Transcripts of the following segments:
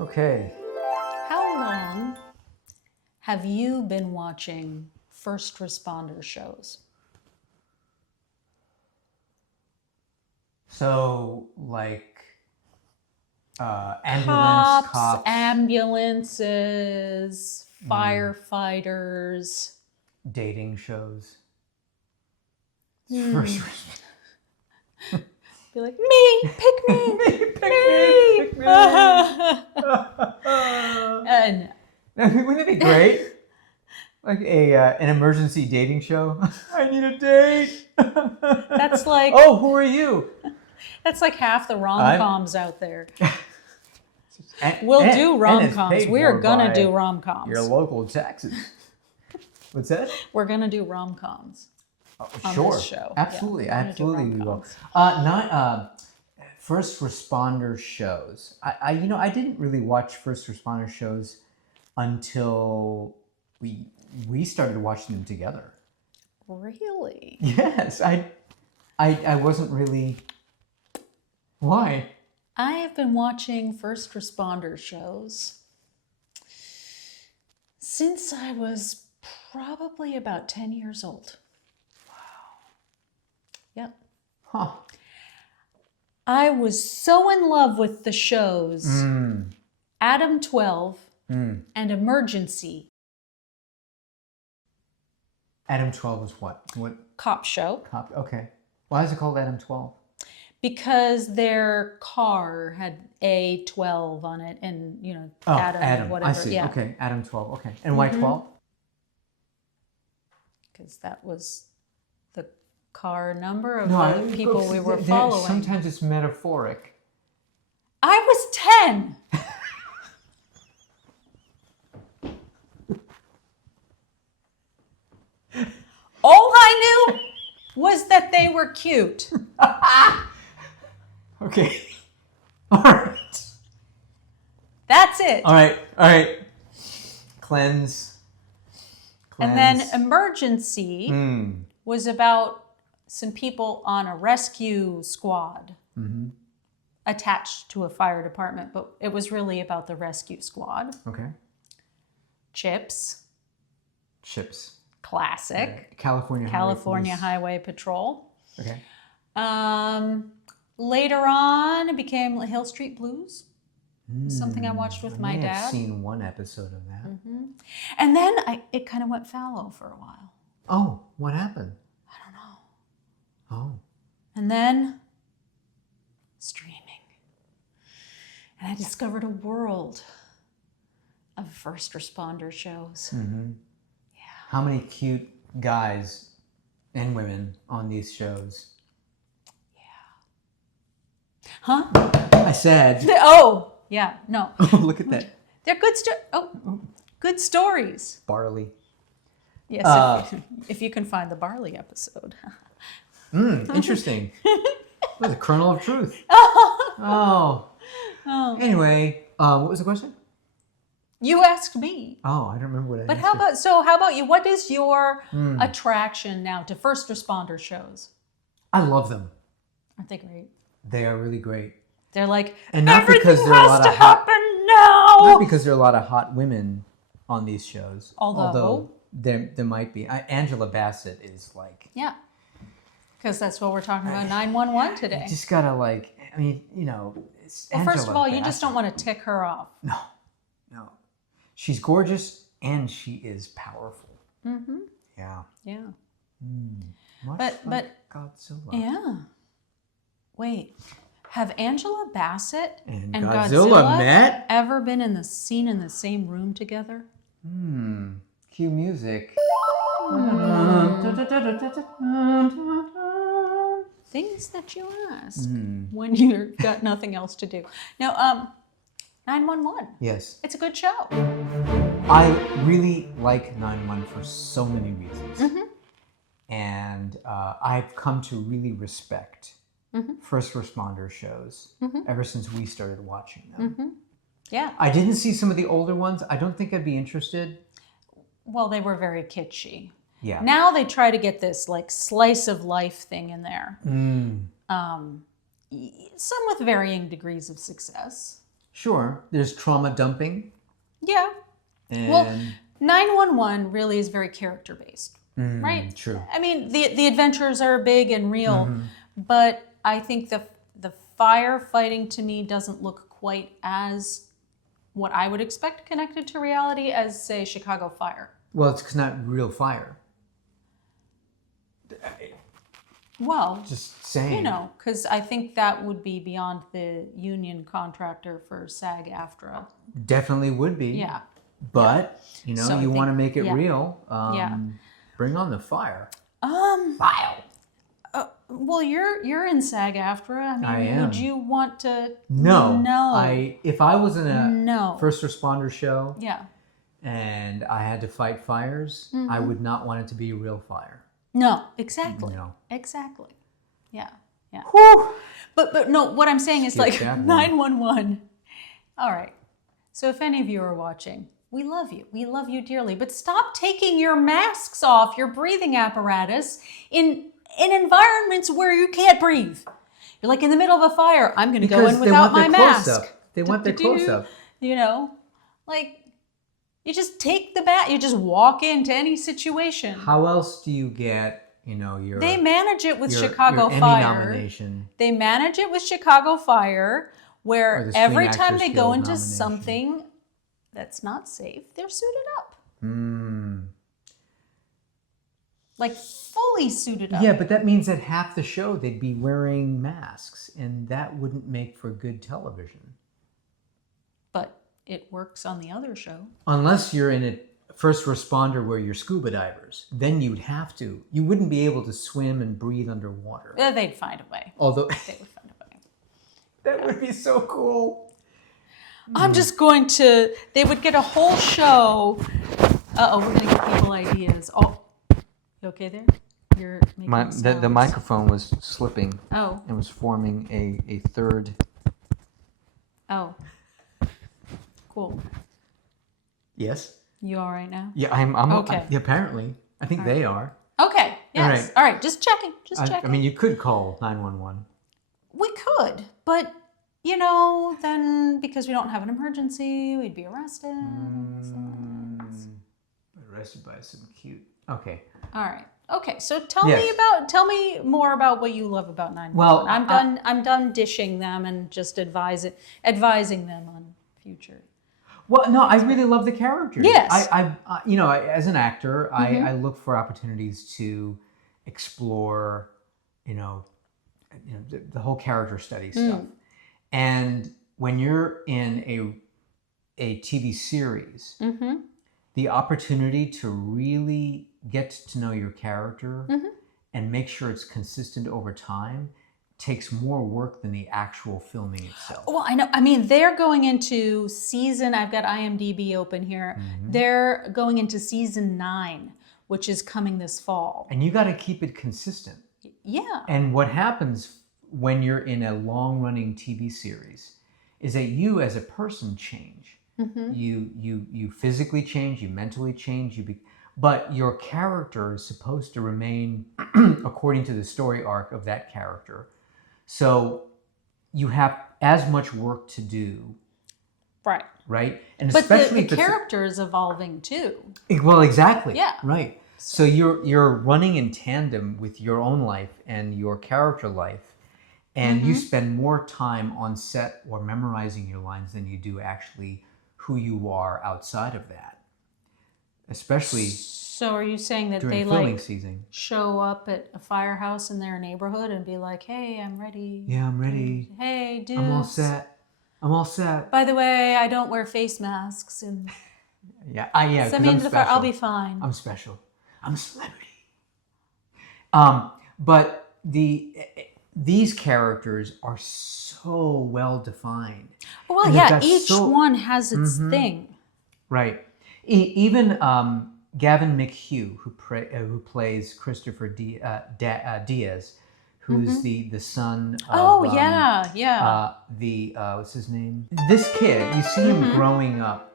Okay. How long have you been watching first responder shows? So, ambulance cops. Ambulances, firefighters. Dating shows. Be like, me, pick me, Pick me. And Wouldn't it be great? Like an emergency dating show. I need a date. that's like Oh, who are you? that's like half the rom-coms out there. And Do rom-coms. We're gonna do rom-coms. Your local Texas. What's that? We're gonna do rom-coms. On Sure. this show. Absolutely, Yeah, absolutely we will. rom-coms. First responder shows. I didn't really watch first responder shows until we started watching them together. Really? Yes, I wasn't really. Why? I have been watching first responder shows since I was probably about 10 years old. Yep. Huh. I was so in love with the shows Adam 12 and Emergency. Adam 12 was what? What? Cop show. Cop. Okay. Why is it called Adam 12? Because their car had A12 on it, and Adam, whatever. I see. Yeah. Okay, Adam 12. Okay, and why 12? Because that was the car number of the people we were following. Sometimes it's metaphoric. I was 10. All I knew was that they were cute. Okay. All right. That's it. All right. Cleanse. And then Emergency was about some people on a rescue squad attached to a fire department, but it was really about the rescue squad. Okay. Chips. Classic. California Highway Patrol. Okay. Later on, it became Hill Street Blues. Something I watched with my dad. I've seen one episode of that. And then it kind of went fallow for a while. Oh, what happened? I don't know. Oh. And then streaming. And I discovered a world of first responder shows. Yeah. How many cute guys and women on these shows? Huh? I said. Oh, yeah, no. Look at that. They're good good stories. Barley. Yes, if you can find the barley episode. Interesting. That was a kernel of truth. Oh. Anyway, what was the question? You asked me. Oh, I don't remember what I But asked. how about you? What is your attraction now to first responder shows? I love them. Aren't they great? They are really great. They're like, and not because everything there are a has lot to of hot, happen now. Not because there are a lot of hot women on these shows. Although there might be. Angela Bassett is like. Yeah. Because that's what we're talking about 911 today. You just gotta it's well, first of all, you just Bassett. don't want to tick her off. No. She's gorgeous and she is powerful. Yeah. Yeah. Much But Godzilla. Yeah. Wait. Have Angela Bassett And and Godzilla met? ever been in the same room together? Cue music. Things that you ask when you've got nothing else to do. Now, 911. Yes. It's a good show. I really like 911 for so many reasons. And I've come to really respect first responder shows ever since we started watching them. Yeah. I didn't see some of the older ones. I don't think I'd be interested. Well, they were very kitschy. Yeah. Now they try to get this like slice of life thing in there. Some with varying degrees of success. Sure. There's trauma dumping. Yeah. And Well, 911 really is very character based, right? True. I mean, the adventures are big and real, but I think the firefighting to me doesn't look quite as what I would expect connected to reality as, say, Chicago Fire. Well, it's not real fire. Well, Just saying. you know, because I think that would be beyond the union contractor for SAG-AFTRA. Definitely would be. Yeah. But, you know, So I you want to think- make it yeah. real. Yeah. Bring on the fire. File. Well, you're in SAG-AFTRA. I mean, I am. would you want to? No. No. If I was in a No. first responder show Yeah. and I had to fight fires, I would not want it to be a real fire. No. Exactly. No. Exactly. Yeah. Yeah. Whew. But no. What I'm saying is Skip like that one. 911. All right. So if any of you are watching, we love you. We love you dearly. But stop taking your masks off, your breathing apparatus in environments where you can't breathe. You're like in the middle of a fire. I'm going to go in without my mask. They want their close up. You know, like you just take the bat. You just walk into any situation. How else do you get, you know, your They manage it with your Chicago Emmy Fire. nomination? They manage it with Chicago Fire, Or where the Screen every time Actors they go Guild into nomination. something that's not safe, they're suited up. Like fully suited up. Yeah, but that means that half the show they'd be wearing masks, and that wouldn't make for good television. But it works on the other show. Unless you're in a first responder where you're scuba divers, then you'd have to. You wouldn't be able to swim and breathe underwater. They'd find a way. Although They would find a way. that would be so cool. I'm just going to. They would get a whole show. We're going to give people ideas. Oh, you okay there? You're making sounds. microphone was slipping Oh, and was forming a third. oh. Cool. Yes. You all right now? Yeah, I'm Okay. apparently, I think they are. Okay. Yes. All right. Just checking. Just checking. I mean, you could call 911. We could, but you know, then because we don't have an emergency, we'd be arrested. Arrested by some cute. Okay. All right. Okay. So tell me more about what you love about 911. Well, I'm done dishing them and just advising them on future. Well, no, I really love the characters. Yes. I you know, as an actor, I look for opportunities to explore, you know the whole character study stuff. And when you're in a TV series, the opportunity to really get to know your character and make sure it's consistent over time takes more work than the actual filming itself. Well, I know. I mean, they're going into season. I've got IMDb open here. They're going into season 9, which is coming this fall. And you got to keep it consistent. Yeah. And what happens when you're in a long-running TV series is that you as a person change. You physically change, you mentally change, but your character is supposed to remain according to the story arc of that character. So you have as much work to do. Right. Right? And But especially the character is evolving too. Well, exactly. Yeah. Right. So you're running in tandem with your own life and your character life, and you spend more time on set or memorizing your lines than you do actually who you are outside of that. Especially So are you saying that during they filming like season. show up at a firehouse in their neighborhood and be like, "Hey, I'm ready. Yeah, I'm ready. Hey, dude. I'm all set. I'm all set. By the way, I don't wear face masks and Yeah, send me I'm into the fire. I'll be special. fine." I'm special. I'm a celebrity. But these characters are so well defined. Well, And they've yeah, got each so- one has its thing. Right. Even Gavin McHugh, who plays Christopher Diaz, who's the son of what's his name? This kid, you see him growing up.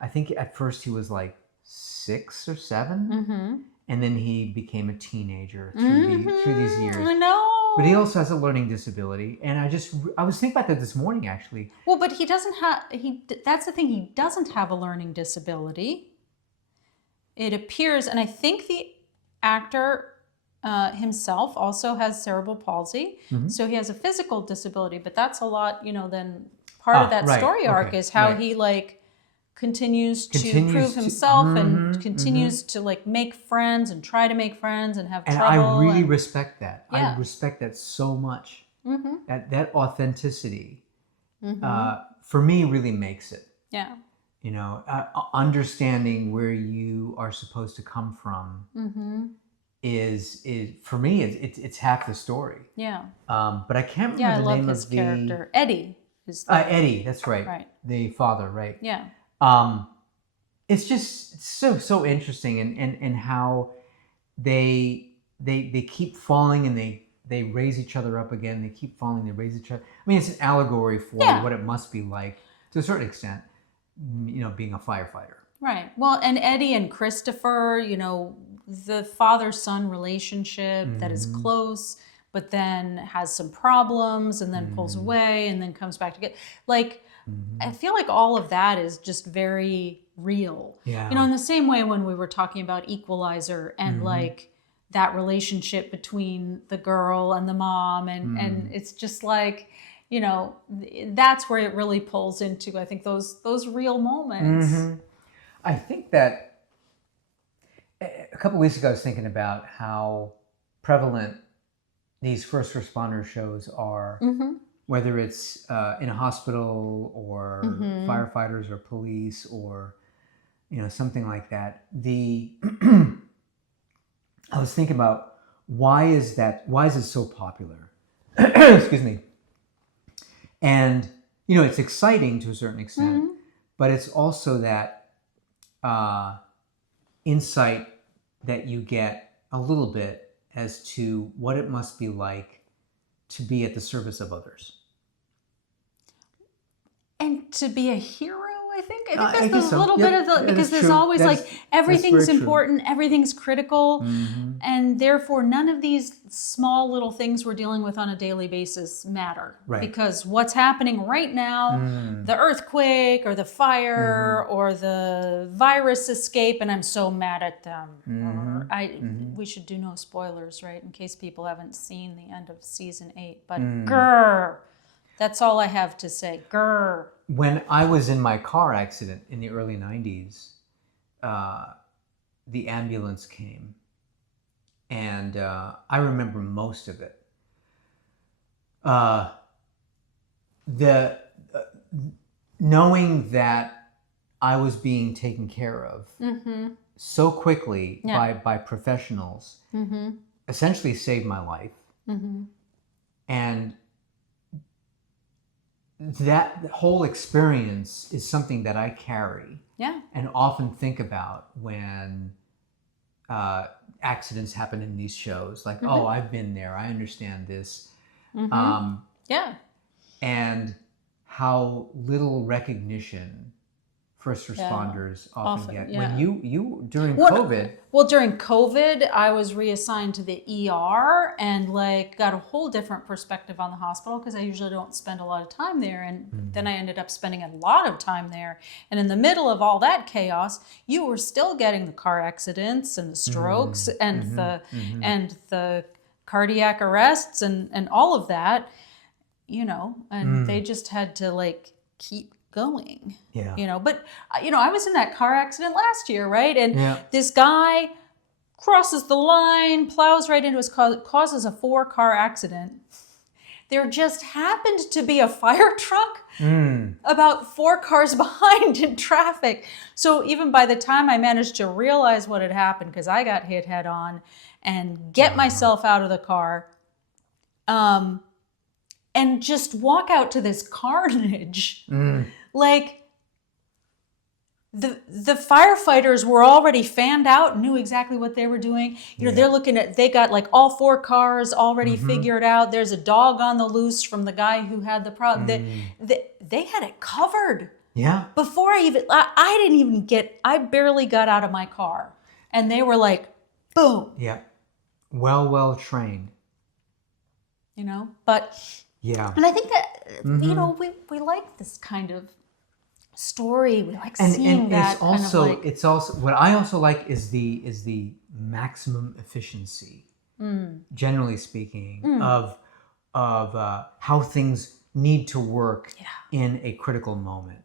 I think at first he was like 6 or 7, and then he became a teenager through these years. I know. But he also has a learning disability, and I was thinking about that this morning actually. Well, but he doesn't have that's the thing, he doesn't have a learning disability. It appears, and I think the actor himself also has cerebral palsy, so he has a physical disability, but that's a lot, then part of that story arc is how he continues to prove himself and continues to make friends and try to make friends and have trouble. And I really respect that. I respect that so much. That authenticity, for me, really makes it. Yeah. Understanding where you are supposed to come from is for me it's half the story. Yeah. But I can't remember the name his of the character. Eddie is Eddie. That's right. Right. The father. Right. Yeah. It's just so interesting, and how they keep falling and they raise each other up again. They keep falling. They raise each other. I mean, it's an allegory for what it must be like to a certain extent. Being a firefighter. Right. Well, and Eddie and Christopher, the father-son relationship that is close, but then has some problems and then pulls away and then comes back together. I feel like all of that is just very real. Yeah. In the same way when we were talking about Equalizer and that relationship between the girl and the mom, and it's just that's where it really pulls into, I think, those real moments. I think that a couple of weeks ago I was thinking about how prevalent these first responder shows are, whether it's in a hospital or firefighters or police or something like that. I was thinking about why is it so popular? Excuse me. And, it's exciting to a certain extent, but it's also that insight that you get a little bit as to what it must be like to be at the service of others. And to be a hero, I think I there's a little bit of because there's always everything's important, everything's critical, and therefore none of these small little things we're dealing with on a daily basis matter. Right. Because what's happening right now, the earthquake or the fire or the virus escape, and I'm so mad at them. We should do no spoilers, right, in case people haven't seen the end of season 8. But grrr. That's all I have to say. Grrr. When I was in my car accident in the early 90s, the ambulance came. And I remember most of it. Knowing that I was being taken care of so quickly by professionals essentially saved my life. And that whole experience is something that I carry and often think about when accidents happen in these shows. Oh, I've been there. I understand this. And how little recognition first responders often get. When you during COVID. Well, during COVID, I was reassigned to the ER and got a whole different perspective on the hospital because I usually don't spend a lot of time there. And then I ended up spending a lot of time there. And in the middle of all that chaos, you were still getting the car accidents and the strokes and the cardiac arrests and all of that, and they just had to keep going. But I was in that car accident last year, right? And this guy crosses the line, plows right into us, causes a 4-car accident. There just happened to be a fire truck about 4 cars behind in traffic. So even by the time I managed to realize what had happened, because I got hit head on, and get myself out of the car, and just walk out to this carnage. The firefighters were already fanned out, knew exactly what they were doing. They're looking at, they got all 4 cars already figured out. There's a dog on the loose from the guy who had the problem. They had it covered. Yeah. Before I barely got out of my car. And they were boom. Yeah. Well trained. you know. But Yeah. and I think that you know we like this kind of story. We like And seeing that it's also kind of like, it's also what I also like is the maximum efficiency, generally speaking, of how things need to work in a critical moment,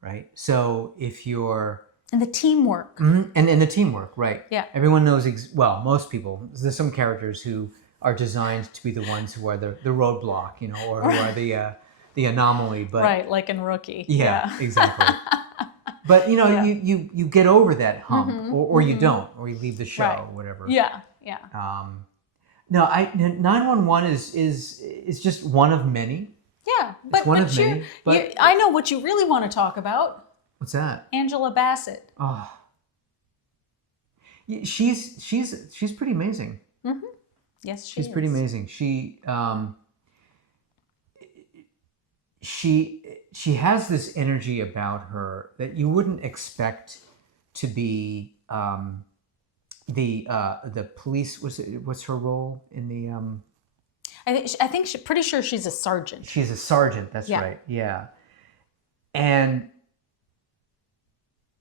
right? So if you're and the teamwork. and the teamwork, right? Yeah. Everyone knows. Well, most people. There's some characters who are designed to be the ones who are the roadblock, you know, or who are the anomaly. But Right, like in Rookie. yeah. Exactly. But you know, you get over that hump, or you don't, or you leave the show, Right. or whatever. Yeah. No, 911 is just one of many. Yeah, but one of many, but- I know what you really want to talk about. What's that? Angela Bassett. Oh, she's pretty amazing. Yes, She's pretty amazing. She has this energy about her that you wouldn't expect to be the police. What's her role in the? I think pretty sure she's a sergeant. She's a sergeant. That's right. Yeah, and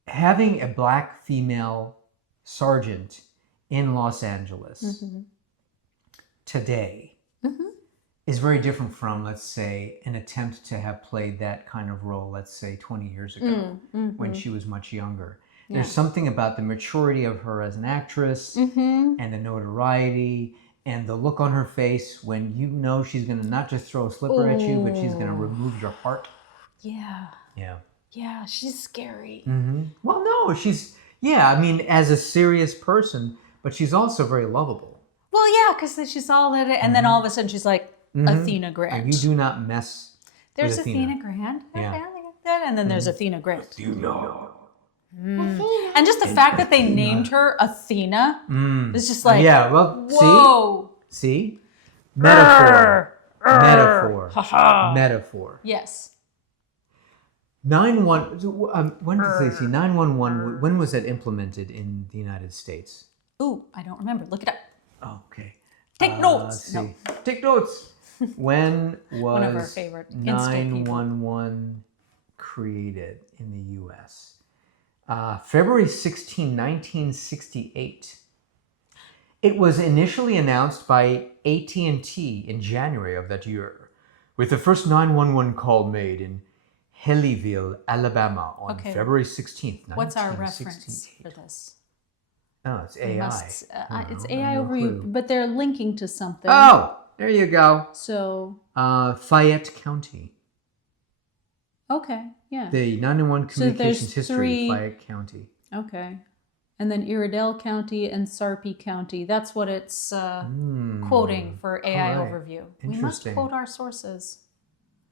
having a black female sergeant in Los Angeles today is very different from, let's say, an attempt to have played that kind of role, let's say 20 years ago when she was much younger. Yeah. There's something about the maturity of her as an actress and the notoriety and the look on her face when you know she's going to not just throw a slipper at you, but she's going to remove your heart. Yeah. Yeah. Yeah, she's scary. Well, no, I mean, as a serious person, but she's also very lovable. Well, yeah, because she's all that, and then all of a sudden she's like Athena Grant. And you do not mess There's with Athena Grant. Yeah. And then there's Athena Grant. Athena. And just the fact that they named her Athena is just like, yeah, well, whoa. See? Metaphor. Metaphor. Yes. 911, when did they see? 911, when was that implemented in the United States? Ooh, I don't remember. Look it up. Oh, okay. Take notes. Let's see. No. Take notes. When was One of our favorite instant people. 911 created in the U.S.? February 16, 1968. It was initially announced by AT&T in January of that year, with the first 911 call made in Hellyville, Alabama on February 16th, 1968. What's our reference for this? Oh, it's AI. It's AI overview, but they're linking to something. Oh, there you go. So. Fayette County. Okay, yeah. The 911 communications history, Fayette County. Okay. And then Iredell County and Sarpy County. That's what it's quoting for AI overview. We must quote our sources.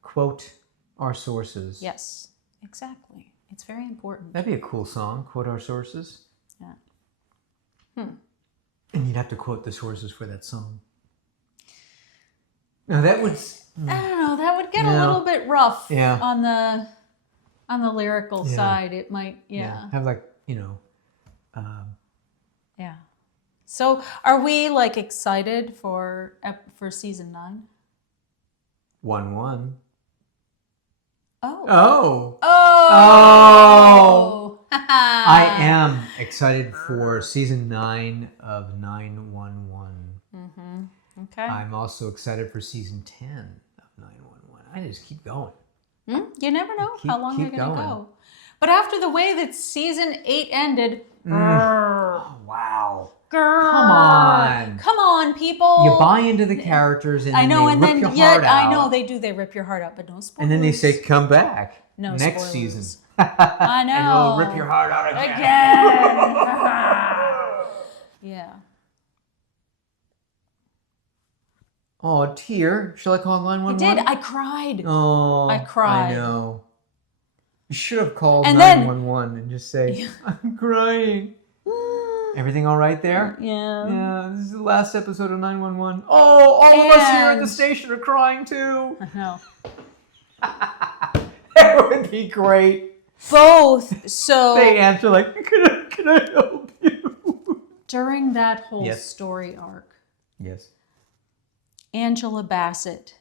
Quote our sources. Yes, exactly. It's very important. That'd be a cool song, quote our sources. Yeah. And you'd have to quote the sources for that song. Now that would... I don't know. That would get a little bit rough Yeah. on the lyrical side. It might, have like, Yeah. So, are we like excited for season 9? 1-1. Oh. Oh. Oh. I am excited for season 9 of 911. Okay. I'm also excited for season 10 of 911. I just keep going. You never know how long you're going to go. But after the way that season 8 ended, oh, wow. Come on, people. You buy into the characters and I know, they and rip then your heart out. I know they do. They rip your heart out, but no spoilers. And then they say, "Come back no next spoilers. season." I know. And they'll rip your heart out again. Yeah. Oh, tear. Shall I call 911? I did. I cried. Oh, I cried. I know. You should have called And 911 and just say, "I'm crying." Everything all right there? Yeah. Yeah, this is the last episode of 911. Oh, all of us here at the station are crying too. I know. That would be great. Both. So they answer like, can I help you? During that whole story arc. Yes. Angela Bassett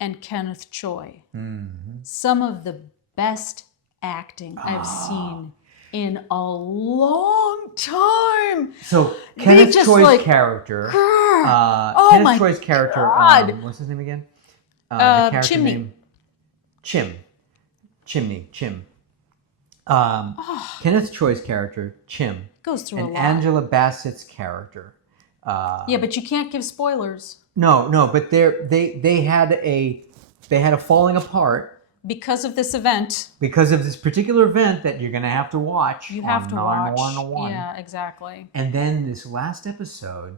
and Kenneth Choi. Mm-hmm. Some of the best acting I've seen in a long time. So Kenneth Choi's character, Kenneth Choi's character, what's his name again? The character Chimney. name, Chimney. Kenneth Choi's character, Chim, goes through a and lot. Angela Bassett's character. Yeah, but you can't give spoilers. No, but they had a falling apart Because of this event. because of this particular event that you're gonna have to watch. You have to watch. 911. Yeah, exactly. And then this last episode,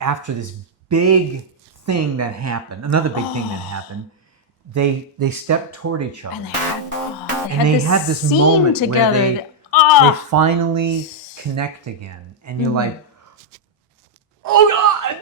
after this big thing that happened, another big thing that happened, they stepped toward each other. And they had this scene moment together. Where they finally connect again. And you're like, oh God!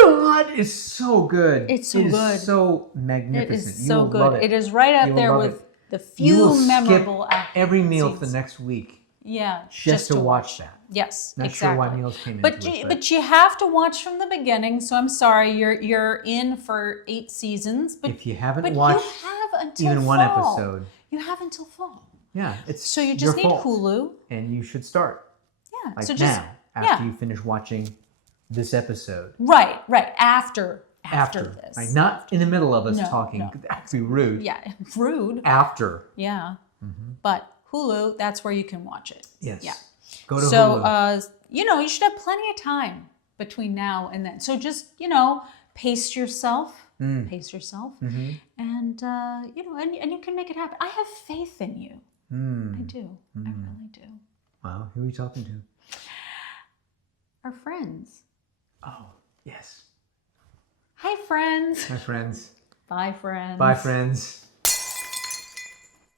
God, it's so good. It's so It good. is so magnificent. It is You so will good. love it. It is right up You will there love with it. the You will few memorable skip every meal for scenes. the next week Yeah, just to watch that. Yes, Not exactly. sure why meals came into it. But you have to watch from the beginning. So I'm sorry, you're in for 8 seasons. But if you haven't but watched you have until even fall. one episode, You have until fall. yeah, it's So you just your need fault. Hulu. And you should start Yeah. like so just now after you finish watching this episode. right after this. Like not in the middle of us No, talking. no. That'd be rude. Yeah, rude. After. Yeah. But Hulu, that's where you can watch it. Yes. Yeah. Go to So, Hulu. you should have plenty of time between now and then. So just, pace yourself. Pace yourself. Mm-hmm. And, and you can make it happen. I have faith in you. I do. I really do. Wow, who are you talking to? Our friends. Oh, yes. Hi, friends. Hi, friends. Bye, friends. Bye, friends.